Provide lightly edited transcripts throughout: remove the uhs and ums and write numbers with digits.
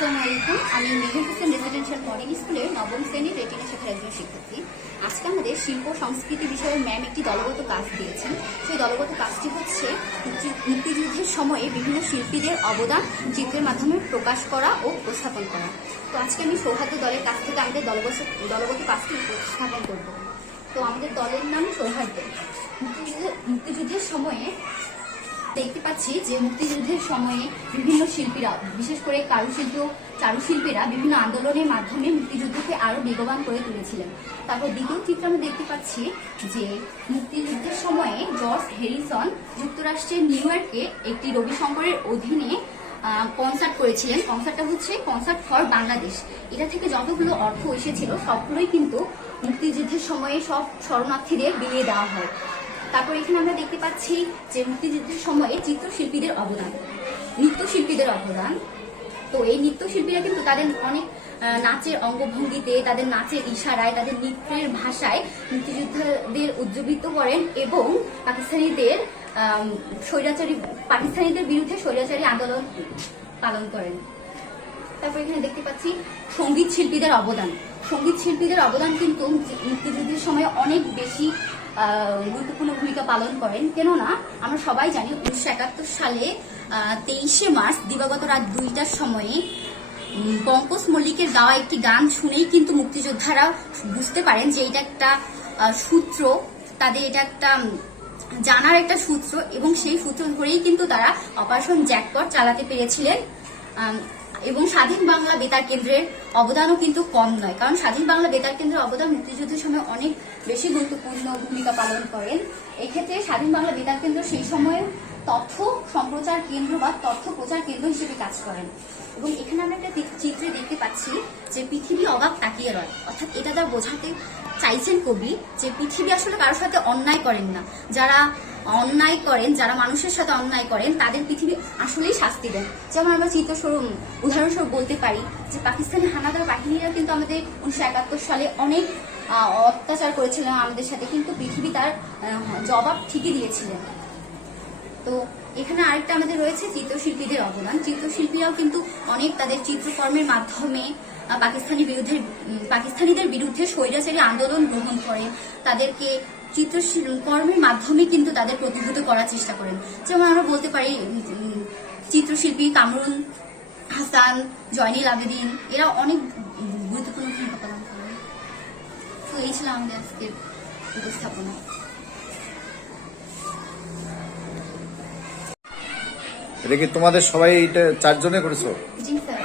আসসালামু আলাইকুম। আমি মেহের হোসেন রেসিডেন্সিয়াল মডেল স্কুলের নবম শ্রেণীর রেটিনা শাখার একজন শিক্ষার্থী। আজকে আমাদের শিল্প সংস্কৃতি বিষয়ে ম্যাম একটি দলগত কাজ দিয়েছেন। সেই দলগত কাজটি হচ্ছে মুক্তিযুদ্ধের সময়ে বিভিন্ন শিল্পীদের অবদান চিত্রের মাধ্যমে প্রকাশ করা ও উপস্থাপন করা। তো আজকে আমি সৌহার্দ্য দলের কাছ থেকে আমাদের দলগত কাজটি উপস্থাপন করব। তো আমাদের দলের নাম সৌহার্দ্য। মুক্তিযুদ্ধের সময়ে দেখতে পাচ্ছি যে মুক্তিযুদ্ধের সময়ে বিভিন্ন শিল্পীরা, বিশেষ করে চারুশিল্পীরা বিভিন্ন আন্দোলনের মাধ্যমে মুক্তিযুদ্ধকে আরো বেগবান করে তুলেছিলেন। তারপর দ্বিতীয় চিত্র আমরা দেখতে পাচ্ছি যে মুক্তিযুদ্ধের সময়ে জর্জ হ্যারিসন যুক্তরাষ্ট্রের নিউ ইয়র্কে একটি রবিশঙ্করের অধীনে কনসার্ট করেছিলেন। কনসার্টটা হচ্ছে কনসার্ট ফর বাংলাদেশ। এটা থেকে যতগুলো অর্থ এসেছিল সবগুলোই কিন্তু মুক্তিযুদ্ধের সময়ে সব শরণার্থীদের বিলিয়ে দেওয়া হয়। তারপর এখানে আমরা দেখতে পাচ্ছি যে মুক্তিযুদ্ধের সময়ে চিত্রশিল্পীদের অবদান, নৃত্যশিল্পীদের অবদান। তো এই নৃত্যশিল্পীরা কিন্তু তাদের অনেক নাচের অঙ্গভঙ্গিতে, তাদের নাচের ইশারায়, তাদের নৃত্যের ভাষায় মুক্তিযোদ্ধাদের উজ্জীবিত করেন এবং পাকিস্তানিদের বিরুদ্ধে স্বৈরাচারী আন্দোলন পালন করেন। তারপর এখানে দেখতে পাচ্ছি সঙ্গীত শিল্পীদের অবদান। সঙ্গীত শিল্পীদের অবদান কিন্তু মুক্তিযুদ্ধের সময় অনেক বেশি গুরুত্বপূর্ণ ভূমিকা পালন করেন। কেননা আমরা সবাই জানি 1971 সালে 23শে মার্চ দিবাগত রাত 2টার সময়ে পঙ্কজ মল্লিকের গাওয়া একটি গান শুনেই কিন্তু মুক্তিযোদ্ধারা বুঝতে পারেন যে এটা একটা সূত্র, তাদের এটা একটা জানার একটা সূত্র, এবং সেই সূত্র ধরেই কিন্তু তারা অপারেশন জ্যাকপট চালাতে পেরেছিলেন। এবং স্বাধীন বাংলা বেতার কেন্দ্রের অবদানও কিন্তু কম নয়, কারণ স্বাধীন বাংলা বেতার কেন্দ্রের অবদান মুক্তিযুদ্ধের সময় অনেক বেশি গুরুত্বপূর্ণ ভূমিকা পালন করেন। এক্ষেত্রে স্বাধীন বাংলা বেতার কেন্দ্র সেই সময়ে তথ্য সম্প্রচার কেন্দ্র বা তথ্য প্রচার কেন্দ্র হিসেবে কাজ করেন। এবং এখানে আমরা একটা চিত্রে দেখতে পাচ্ছি যে পৃথিবী অবাক তাকিয়ে রয়, অর্থাৎ এটা দ্বারা বোঝাতে চাইছেন কবি যে পৃথিবী আসলে কারোর সাথে অন্যায় করেন না। যারা অন্যায় করেন, যারা মানুষের সাথে অন্যায় করেন, তাদের পৃথিবী আসলেই শাস্তি দেন। যেমন আমরা উদাহরণস্বরূপ বলতে পারি যে পাকিস্তানি হানাদার বাহিনীরা কিন্তু আমাদের 1971 সালে অনেক অত্যাচার করেছিলেন আমাদের সাথে, কিন্তু পৃথিবী তার জবাব ঠিকই দিয়েছিলেন। তো এখানে আরেকটা আমাদের রয়েছে চিত্রশিল্পীদের অবদান। চিত্রশিল্পীরাও কিন্তু অনেক তাদের চিত্রকর্মের মাধ্যমে পাকিস্তানিদের বিরুদ্ধে স্বৈরাচারী আন্দোলন গ্রহণ করেন। তাদেরকে চিত্রকর্মের মাধ্যমে কিন্তু তাদের প্রতিহত করার চেষ্টা করেন। যেমন আমরা বলতে পারি চিত্রশিল্পী কামরুন হাসান, জয়নুল আবেদিন, এরা অনেক গুরুত্বপূর্ণ ভূমিকা পালন করেন। তো এই ছিল আমাদের আজকের উপস্থাপনা। এটা কি তোমাদের সবাই এটা 4 জনে করেছো? জি স্যার।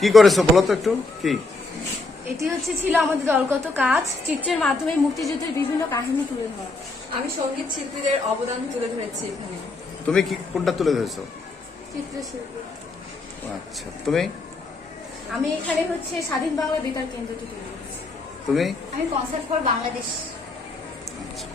কি করেছো বলো তো একটু। কি এটি ছিল আমাদের দলগত কাজ, চিত্রের মাধ্যমে মুক্তিযুদ্ধের বিভিন্ন কাহিনী তুলে ধরা। আমি সঙ্গীত শিল্পীদের অবদান তুলে ধরেছি এখানে। তুমি কি কোনটা তুলে ধরেছো? চিত্রশিল্পী। আচ্ছা, তুমি? আমি এখানে স্বাধীন বাংলা বেতার কেন্দ্রটি তুলে ধরেছি। তুমি? আমি কনসার্ট ফর বাংলাদেশ। আচ্ছা।